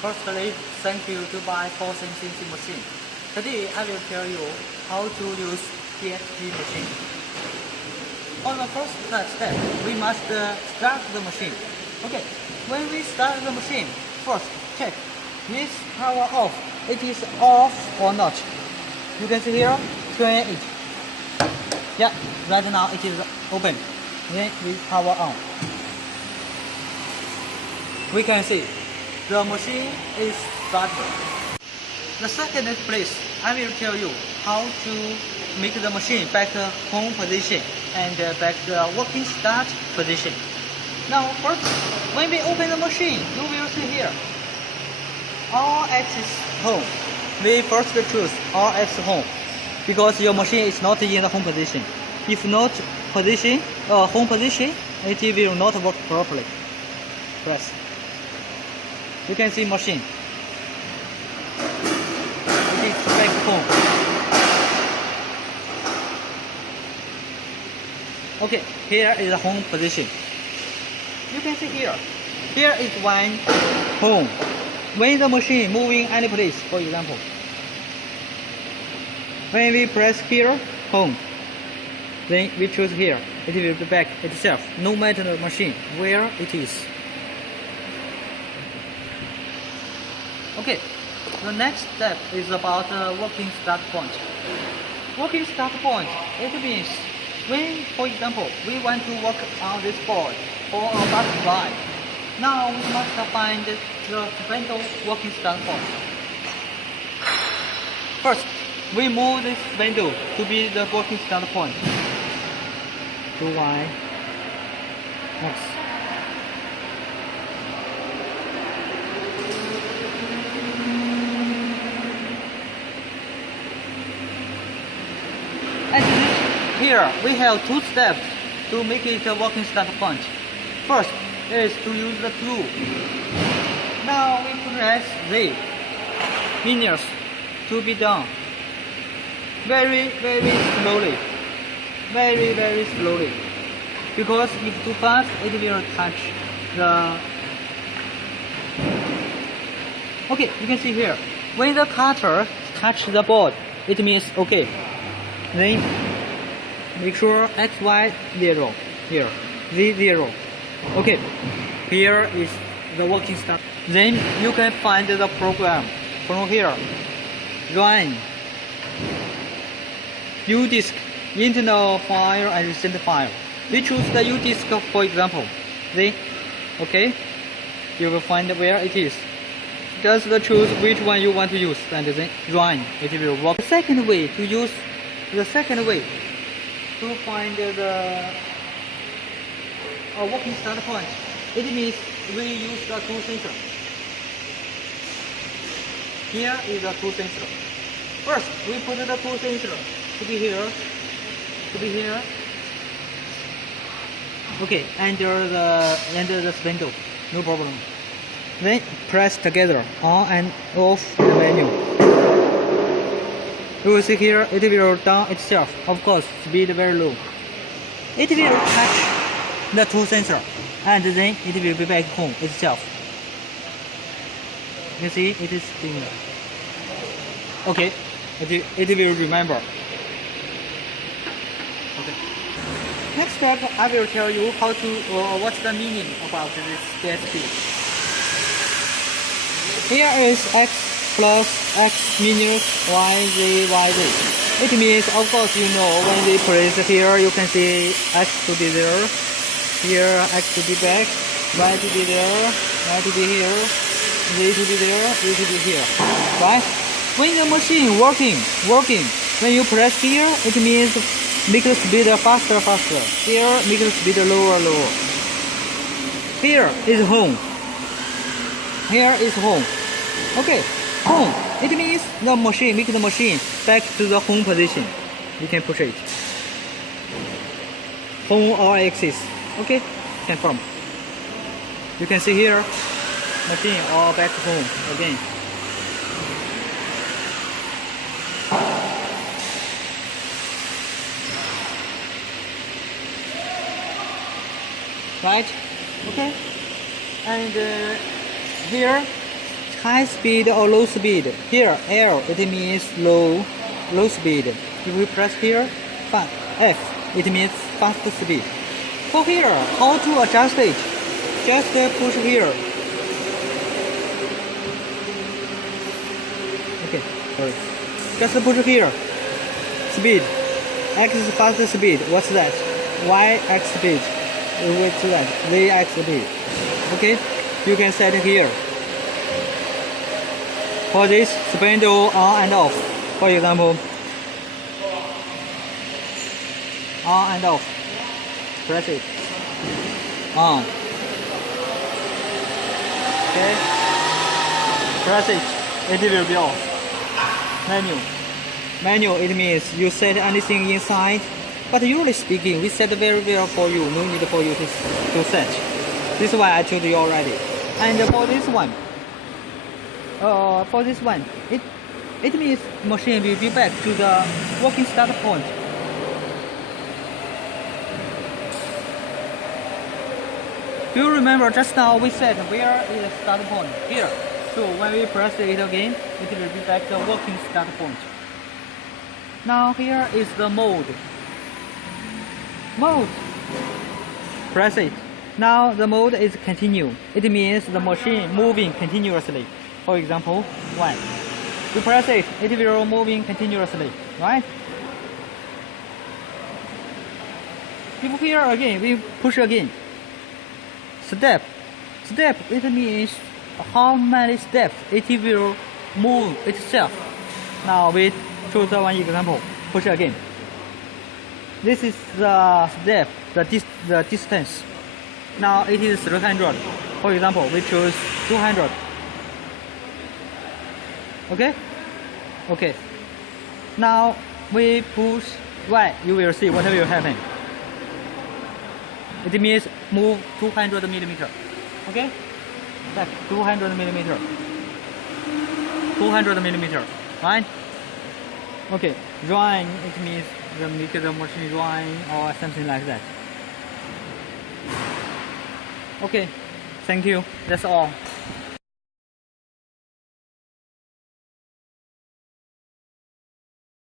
Firstly, thank you to buy FORSUN CNC machine. Today I will tell you how to use DSP machine. On the first step, we must start the machine. Okay, when we start the machine, first check this power off. It is off or not. You can see here, turn it. Yeah, right now it is open. Then we power on. We can see the machine is started. The second place, I will tell you how to make the machine back to home position and back to working start position. Now first, when we open the machine, you will see here, all axis home. We first choose all axis home because your machine is not in the home position. If not position or home position, it will not work properly. Press. You can see machine. It is back home. Okay, here is the home position. You can see here. Here is one home. When the machine moving any place, for example, when we press here, home, then we choose here. It will be back itself, no matter the machine where it is. Okay, the next step is about working start point. Working start point, it means when, for example, we want to work on this board for a butterfly. Now we must find the spindle working start point. First, we move this spindle to be the working start point. To Y, X. And here we have two steps to make it a working start point. First is to use the tool. Now we press Z, fingers to be done. Very slowly. Very slowly. Because if too fast, it will touch the... Okay, you can see here. When the cutter touch the board, it means okay. Then make sure X, Y, 0. Here. Z, 0. Okay. Here is the working start. Then you can find the program from here. Run. U-disk, internal file and recent file. We choose the U-disk for example. Then, okay, you will find where it is. Just choose which one you want to use and then run. It will work. The second way to find the working start point, it means we use the tool sensor. Here is the tool sensor. First, we put the tool sensor to be here. Okay, under the spindle, no problem. Then press together on and off the menu. You will see here it will down itself. Of course, speed very low. It will touch the tool sensor and then it will be back home itself. You see it is doing that. Okay, it will remember. Okay. Next step, I will tell you how to what's the meaning about this DSP. Here is X plus X minus Y, Z, Y, Z. It means, of course, you know, when we place here, you can see X to be there, here X to be back, Y to be there, Y to be here, Z to be there, Z to be here, right? When the machine working, when you press here, it means make the speed faster. Here, make the speed lower. Here is home. Here is home. Okay, home. It means the machine, make the machine back to the home position. You can push it. Home or axis. Okay, confirm. You can see here, machine or back home again. Right? Okay. And here high speed or low speed. Here, L, it means low speed. If we press here, F, it means fast speed. For here, how to adjust it? Just push here. Okay, sorry. Just push here. Speed. X is fast speed. What's that? Y X speed. What's that? Z X speed. Okay, you can set it here. For this, spindle on and off. For example, on and off. Press it. On. Okay. Press it. It will be off. Menu. Menu, it means you set anything inside. But usually speaking, we set very well for you. No need for you to set. This one I told you already. And for this one, it means machine will be back to the working start point. Do you remember just now we said where is the start point? Here. So when we press it again, it will be back to the working start point. Now here is the mode. Mode. Press it. Now the mode is continue. It means the machine moving continuously. For example, 1. We press it, it will moving continuously, right? If here again, we push again. Step. Step, it means how many steps it will move itself. Now we choose one example. Push again. This is the step, the distance. Now it is 300. For example, we choose 200. Okay? Okay. Now we push Y. You will see what will happen. It means move 200 millimeter. Okay? Like 200 millimeter. 200 millimeter. Right? Okay. Run, it means make the machine run or something like that. Okay. Thank you. That's all.